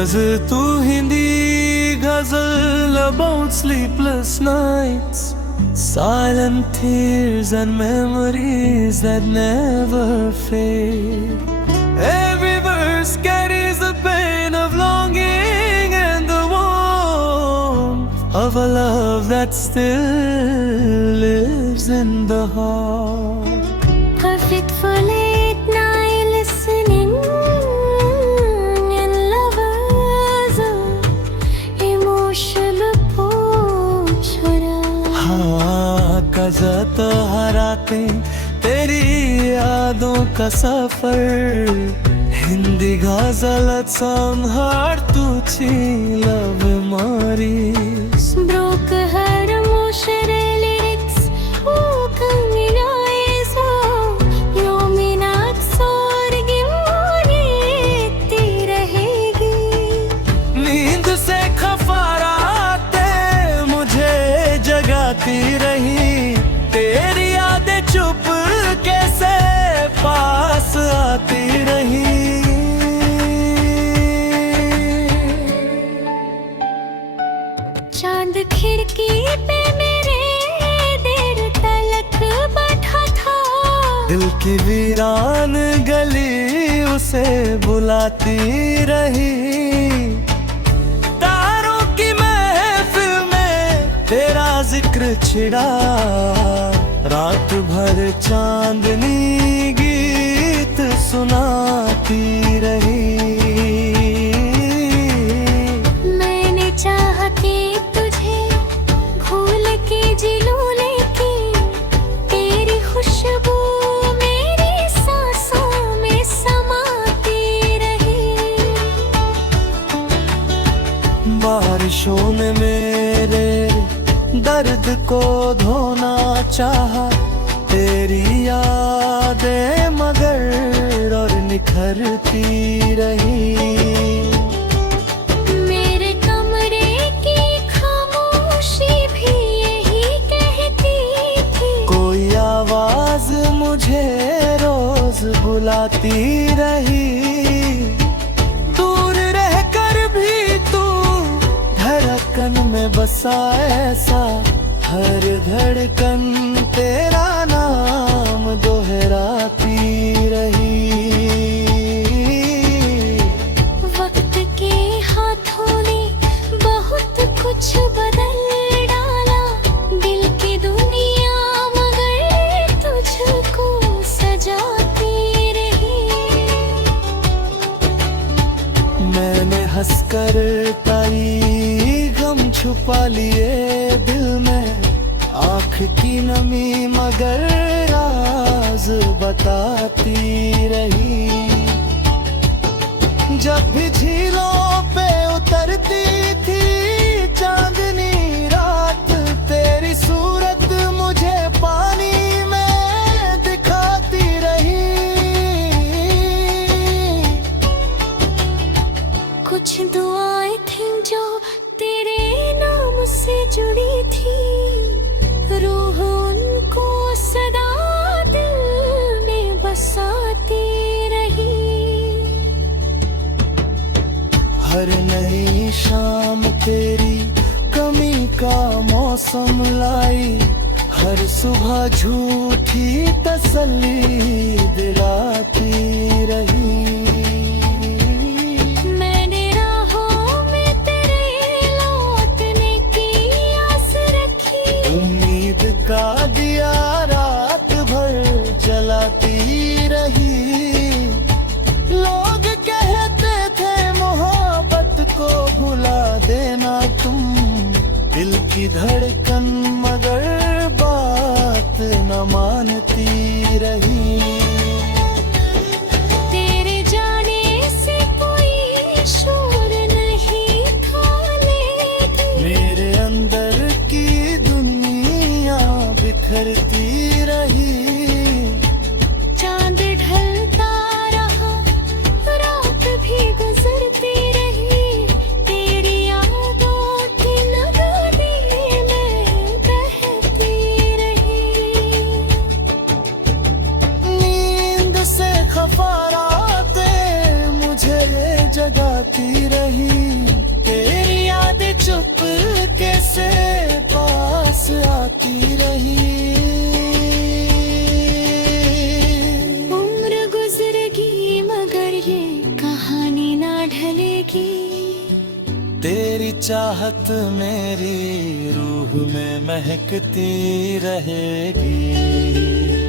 नज़ तू Hindi ghazal about sleepless nights, silent tears and memories that never fade. Every verse carries the pain of longing and the warmth of a love that still lives in the heart. Perfect for late night listening and lovers emotional पोछरा। हाँ कज़ा तो हराते तेरी यादों का सफर, Hindi ghazal song heart tuchi love memories. Broke her emotional lyrics, kanginaiso yominak sorgi moyeti rahegi. नींद से खफाराते मुझे जगाती रही, तेरी यादें चुप कैसे पास आती रही। चांद खिड़की पे मेरे देर तलक बैठा था, दिल की वीरान गली उसे बुलाती रही। तारों की महफिल में तेरा जिक्र छिड़ा, रात भर चांदनी गीत सुनाती रही। मैंने चाहा कि तुझे भूल के जी लूं, लेकिन तेरी खुशबू मेरी सांसों में समाती रही। बारिशों में मेरे दर्द को धोना चाहा, तेरी यादें मगर और निखरती रही। मेरे कमरे की खामोशी भी यही कहती थी, कोई आवाज मुझे रोज बुलाती रही। दूर रहकर भी तू धड़कन में बसा ऐसा, हर धड़कन तेरा नाम दोहराती रही। वक्त के हाथों ने बहुत कुछ बदल डाला, दिल की दुनिया मगर तुझको सजाती रही। मैंने हंसकर ताई गम छुपा लिए दिल में, आँख की नमी मगर राज बताती रही। जब भी झीलों पे उतरती थी चांदनी रात, तेरी सूरत मुझे पानी में दिखाती रही। कुछ दुआएं थी जो तेरे नाम से जुड़ी थी, रूह उनको सदा दिल में बसाती रही। हर नई शाम तेरी कमी का मौसम लाई, हर सुबह झूठी तसल्ली दिलाती रही। मैंने राहों में तेरे लौटने की आस रखी, उम्मीद का दिया रात भर जलाती रही। लोग कहते थे मोहब्बत को भुला देना तुम, दिल की धड़कन मगर बात न मानती रही। तेरे जाने से कोई शोर नहीं था, लेकिन मेरे अंदर की दुनिया बिखरती रही। चांद ढलता रहा, रात भी गुजरती रही, तेरी यादों की नदी में बहती रही। नींद से खफाराते मुझे जगाती रही। महकती रहेगी।